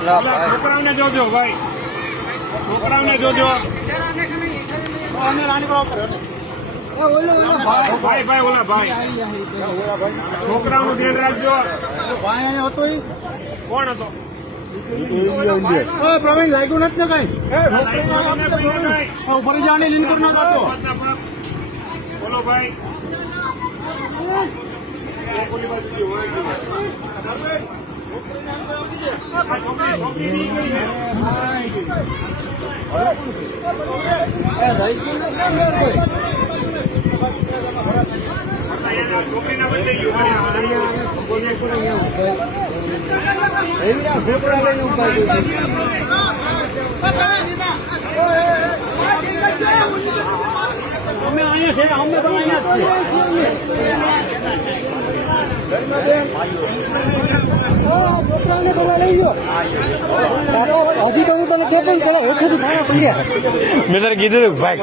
છોકરાઓને જોજો ભાઈ. છોકરાઓને જોજો. ભાઈ ભાઈ ભાઈ. છોકરાઓનું ધ્યાન રાખજો. હતો? પ્રવીણ લાગ્યું નથી ને કઈ ભાઈ ભાઈ. ઉપર જાણે લીન કરી નાખો બોલો ભાઈ. અમે અહીંયા છે અમે પણ અહીંયા હજી તો હું તને મેં કીધું ભાઈ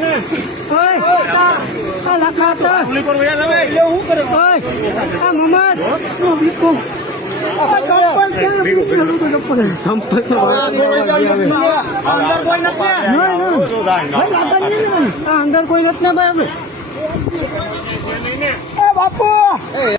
ને અંદર કોઈ નથી ને નહીં બાપુ!